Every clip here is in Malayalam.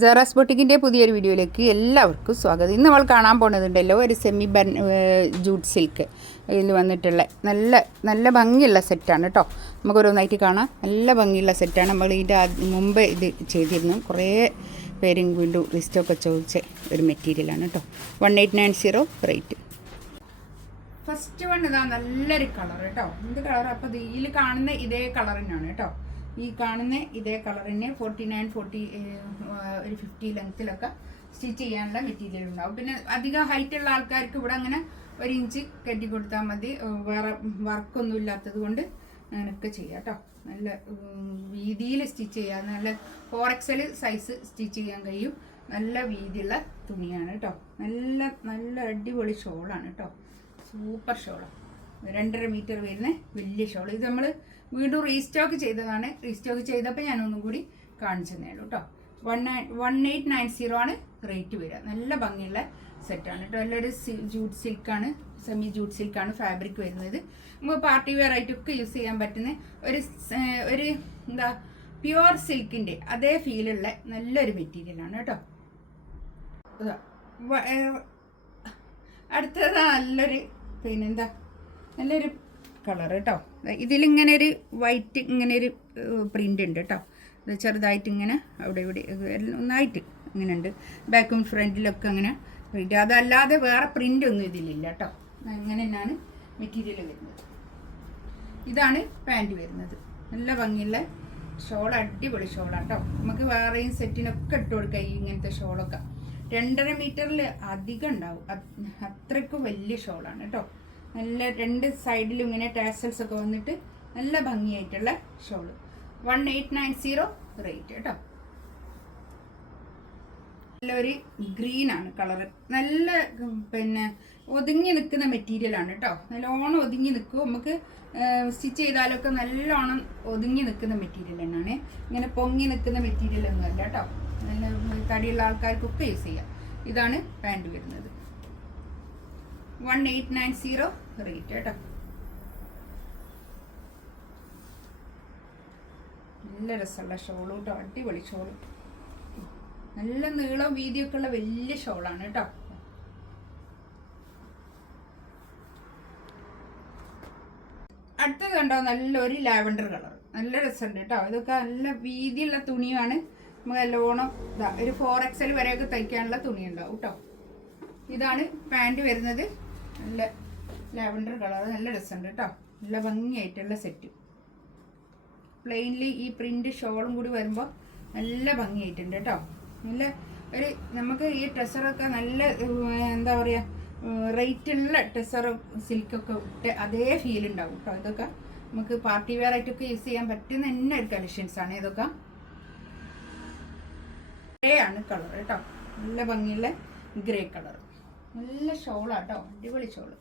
ജറാസ് ബൊട്ടിക്കിൻ്റെ പുതിയൊരു വീഡിയോയിലേക്ക് എല്ലാവർക്കും സ്വാഗതം. ഇന്ന് നമ്മൾ കാണാൻ പോകുന്നതുണ്ടല്ലോ ഒരു സെമി ജൂട്ട് സിൽക്ക് ഇതിൽ വന്നിട്ടുള്ള നല്ല ഭംഗിയുള്ള സെറ്റാണ് കേട്ടോ. നമുക്ക് ഓരോന്നായിട്ട് കാണാം. നല്ല ഭംഗിയുള്ള സെറ്റാണ്. നമ്മൾ ഇതിൻ്റെ മുമ്പ് ഇത് ചെയ്തിരുന്നു. കുറേ പേരും വീണ്ടും റിസ്റ്റൊക്കെ ചോദിച്ച ഒരു മെറ്റീരിയലാണ് കേട്ടോ. 1890 റേറ്റ്. ഫസ്റ്റ് വൺ ഇതാ നല്ലൊരു കളർ കേട്ടോ. എന്ത് കളർ? അപ്പോൾ ഇതിൽ കാണുന്ന ഇതേ കളർ തന്നെയാണ് കേട്ടോ. ഈ കാണുന്ന ഇതേ കളറിന് 49, 40 ഒരു 50 ലെങ്ത്തിലൊക്കെ സ്റ്റിച്ച് ചെയ്യാനുള്ള മെറ്റീരിയൽ ഉണ്ടാവും. പിന്നെ അധികം ഹൈറ്റുള്ള ആൾക്കാർക്ക് ഇവിടെ അങ്ങനെ 1 ഇഞ്ച് കെട്ടി കൊടുത്താൽ മതി. വേറെ വർക്കൊന്നും ഇല്ലാത്തത് കൊണ്ട് അങ്ങനെയൊക്കെ ചെയ്യാം കേട്ടോ. നല്ല വീതിയിൽ സ്റ്റിച്ച് ചെയ്യാം. നല്ല 4XL സൈസ് സ്റ്റിച്ച് ചെയ്യാൻ കഴിയും. നല്ല വീതിയുള്ള തുണിയാണ് കേട്ടോ. നല്ല അടിപൊളി ഷോളാണ് കേട്ടോ. സൂപ്പർ ഷോളാണ്. 2.5 മീറ്റർ വരുന്ന വലിയ ഷോൾ. ഇത് നമ്മൾ വീണ്ടും റീസ്റ്റോക്ക് ചെയ്തതാണ്. റീസ്റ്റോക്ക് ചെയ്തപ്പോൾ ഞാനൊന്നും കൂടി കാണിച്ചു തന്നേളൂ കേട്ടോ. 1890 ആണ് റേറ്റ് വരിക. നല്ല ഭംഗിയുള്ള സെറ്റാണ് കേട്ടോ. നല്ലൊരു ജൂട്ട് സിൽക്കാണ്, സെമി ജൂട്ട് സിൽക്കാണ് ഫാബ്രിക് വരുന്നത്. നമുക്ക് പാർട്ടി വെയർ ആയിട്ടൊക്കെ യൂസ് ചെയ്യാൻ പറ്റുന്ന ഒരു എന്താ പ്യുവർ സിൽക്കിൻ്റെ അതേ ഫീലുള്ള നല്ലൊരു മെറ്റീരിയലാണ് കേട്ടോ. അടുത്തത് നല്ലൊരു കളർ കേട്ടോ. ഇതിലിങ്ങനെ ഒരു വൈറ്റ് ഇങ്ങനെ ഒരു പ്രിൻ്റ് ഉണ്ട് കേട്ടോ. ഇത് ചെറുതായിട്ട് ഇങ്ങനെ അവിടെ ഇവിടെ ഒന്നായിട്ട് ഇങ്ങനെ ഉണ്ട്. ബാക്കും ഫ്രണ്ടിലൊക്കെ അങ്ങനെ പ്രിൻ്റ്. അതല്ലാതെ വേറെ പ്രിൻ്റ് ഒന്നും ഇതിലില്ല കേട്ടോ. അങ്ങനെ തന്നെയാണ് മെറ്റീരിയൽ വരുന്നത്. ഇതാണ് പാൻറ് വരുന്നത്. നല്ല ഭംഗിയുള്ള ഷോൾ, അടിപൊളി ഷോളാണ് കേട്ടോ. നമുക്ക് വേറെയും സെറ്റിനൊക്കെ ഇട്ട് കൊടുക്കാം ഈ ഇങ്ങനത്തെ ഷോളൊക്കെ. 2.5 മീറ്ററിൽ അധികം ഉണ്ടാവും. അത്രയ്ക്കും വലിയ ഷോളാണ് കേട്ടോ. നല്ല 2 സൈഡിലും ഇങ്ങനെ ടാസൽസ് ഒക്കെ വന്നിട്ട് നല്ല ഭംഗിയായിട്ടുള്ള ഷോള്. 1890 റേറ്റ് കേട്ടോ. നല്ലൊരു ഗ്രീനാണ് കളറ്. നല്ല ഒതുങ്ങി നിൽക്കുന്ന മെറ്റീരിയലാണ് കേട്ടോ. നല്ലോണം ഒതുങ്ങി നിൽക്കും. നമുക്ക് സ്റ്റിച്ച് ചെയ്താലൊക്കെ നല്ലോണം ഒതുങ്ങി നിൽക്കുന്ന മെറ്റീരിയൽ തന്നെയാണ്. ഇങ്ങനെ പൊങ്ങി നിൽക്കുന്ന മെറ്റീരിയൽ ഒന്നുമല്ല കേട്ടോ. നല്ല തടിയുള്ള ആൾക്കാർക്കൊക്കെ യൂസ് ചെയ്യാം. ഇതാണ് പാൻറ് വരുന്നത്. 1890 റേറ്റ് കേട്ടോ. നല്ല രസമുള്ള ഷോളും കേട്ടോ. അടിപൊളി ഷോള്. നല്ല നീളം വീതിയൊക്കെ ഉള്ള വലിയ ഷോളാണ് കേട്ടോ. അടുത്തത് കണ്ടോ, നല്ലൊരു ലാവൻഡർ കളർ. നല്ല രസമുണ്ട് കേട്ടോ. ഇതൊക്കെ നല്ല വീതിയുള്ള തുണിയാണ്. നമുക്ക് നല്ലോണം ഒരു 4XL വരെയൊക്കെ തയ്ക്കാനുള്ള തുണി ഉണ്ടാവും കേട്ടോ. ഇതാണ് പാൻറ് വരുന്നത്. നല്ല ലാവൻഡർ കളർ. നല്ല രസമുണ്ട് കേട്ടോ. നല്ല ഭംഗിയായിട്ടുള്ള സെറ്റ്. പ്ലെയിനിൽ ഈ പ്രിന്റ് ഷോളും കൂടി വരുമ്പോൾ നല്ല ഭംഗിയായിട്ടുണ്ട് കേട്ടോ. നല്ല ഒരു നമുക്ക് ഈ ടെസറൊക്കെ നല്ല എന്താ പറയുക, റേറ്റുള്ള ടെസർ സിൽക്കൊക്കെ ഇട്ട് അതേ ഫീൽ ഉണ്ടാവും കേട്ടോ. ഇതൊക്കെ നമുക്ക് പാർട്ടി വെയർ ആയിട്ടൊക്കെ യൂസ് ചെയ്യാൻ പറ്റുന്ന തന്നെ ഒരു കളക്ഷൻസാണ് ഇതൊക്കെ. ഗ്രേ ആണ് കളർ കേട്ടോ. നല്ല ഭംഗിയുള്ള ഗ്രേ കളർ. നല്ല ഷോളാട്ടോ. അടിപൊളി ഷോള്.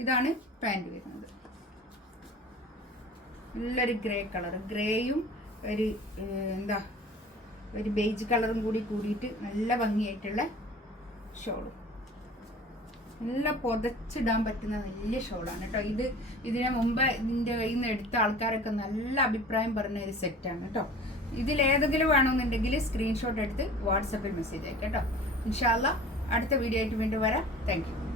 ഇതാണ് പാൻറ് വരുന്നത്. നല്ലൊരു ഗ്രേ കളർ. ഗ്രേയും ഒരു ബേജ് കളറും കൂടിയിട്ട് നല്ല ഭംഗിയായിട്ടുള്ള ഷോള്. നല്ല പുതച്ചിടാൻ പറ്റുന്ന വലിയ ഷോളാണ് കേട്ടോ. ഇതിനെ മുമ്പ് ഇതിൻ്റെ കയ്യിൽ നിന്ന് എടുത്ത ആൾക്കാരൊക്കെ നല്ല അഭിപ്രായം പറഞ്ഞ ഒരു സെറ്റാണ് കേട്ടോ. ഇതിലേതെങ്കിലും വേണമെന്നുണ്ടെങ്കിൽ സ്ക്രീൻഷോട്ട് എടുത്ത് വാട്സപ്പിൽ മെസ്സേജ് അയക്കാം കേട്ടോ. ഇൻഷാ അല്ലാ അടുത്ത വീഡിയോ ആയിട്ട് വീണ്ടും വരാം. Thank you.